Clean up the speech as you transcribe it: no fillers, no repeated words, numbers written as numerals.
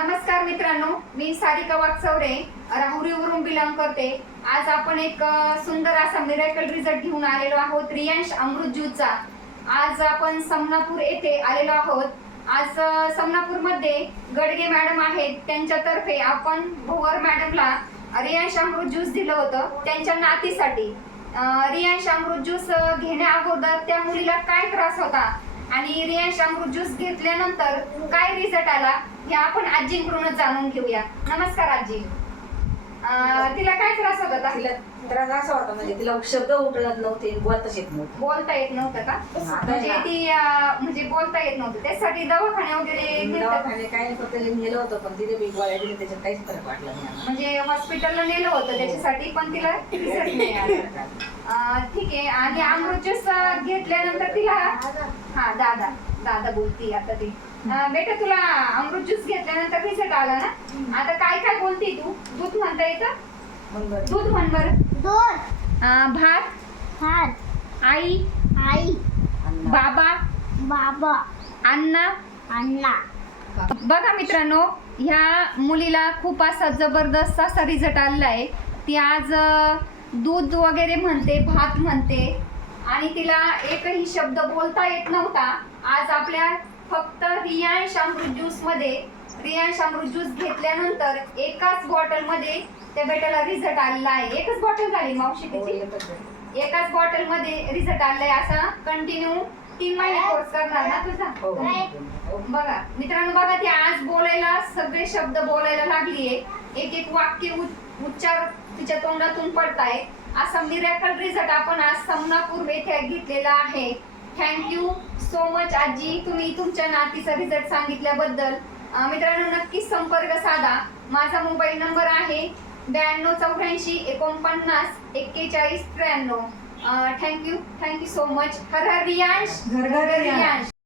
नमस्कार मित्रांनो, मी सारिका वाकचौरे राहुरीवरून बिलॉंग करते। आज आपण एक सुंदर असा मिरेकल रिझल्ट घेऊन आलेलो आहोत रियांश अमृत ज्यूसचा। आज आपण समनापूर येथे आलेलो आहोत। आज समनापूरमध्ये गडगे मॅडम आहेत, त्यांच्यातर्फे आपण भोवर मॅडमला रियांश अमृत ज्यूस दिलं होतं त्यांच्या नातीसाठी। रियांश अमृत ज्यूस घेण्या अगोदर त्या मुलीला काय त्रास होता आणि रियांश अमृत ज्यूस घेतल्यानंतर काय रिझल्ट आला हे आपण आजींकडूनच जाणून घेऊया। नमस्कार आजी, तिला काय त्रास होता? तिला त्रास असा होता म्हणजे तिला शब्द उठलत नव्हते, बोलताच येत नव्हतं। बोलता येत नव्हतं का? म्हणजे ती म्हणजे बोलता येत नव्हतं, त्यासाठी दवाखाने वगैरे दवाखाने काय फक्त नेलं होतं, पण तिथे मी गोळ्या दिल्या त्याच्यात काहीच फरक वाटला नाही। म्हणजे हॉस्पिटलला नेलं होतं त्याच्यासाठी, पण तिला रिझल्ट नाही आला। ठीक आहे। आणि अमृत ज्यूस घेतल्यानंतर तिला दादा बोलती आता ती, बेटा तुला अमृत ज्यूस घेतल्यानंतर रिझल्ट आला ना? आता काय काय बोलती तू? दूध म्हणता येतं? दूध म्हण बरं। दूध, भात, भात, आई, आई, बाबा, बाबा, अण्णा, अण्णा। बघा मित्रांनो, ह्या मुलीला खूप असा जबरदस्त असा रिझल्ट आलेला आहे। ती आज दूध वगैरे म्हणते, भात म्हणते आणि तिला एकही शब्द बोलता येत नव्हता। आज आपल्या फक्त रियांश अमृत ज्यूस मध्ये रियांश अमृत ज्यूस घेतल्यानंतर एकाच बॉटल मध्ये त्या बेटाला रिझल्ट आलेला आहे। एकच बॉटल झाली मावशी तिची, एकाच बॉटल मध्ये रिझल्ट आलाय। असा कंटिन्यू 3 महिने कोर्स करणार ना तुझा? बघा मित्रांनो, बघा ती आज बोलायला, सगळे शब्द बोलायला लागलीये, एक एक वाक्य उच्चार तिच्या तोंडातून पडताय। असा मिरेकल रिझल्ट आपण आज समनापूर येथे घेतलेला आहे। थँक्यू सो मच आजी, तुम्ही तुमच्या नातीचा रिझल्ट सांगितल्याबद्दल। मित्रांनो, नक्कीच संपर्क साधा। माझा मोबाईल नंबर आहे 9284 49 41 93। Thank you so much. हर हर रियांश, घर घर रियांश।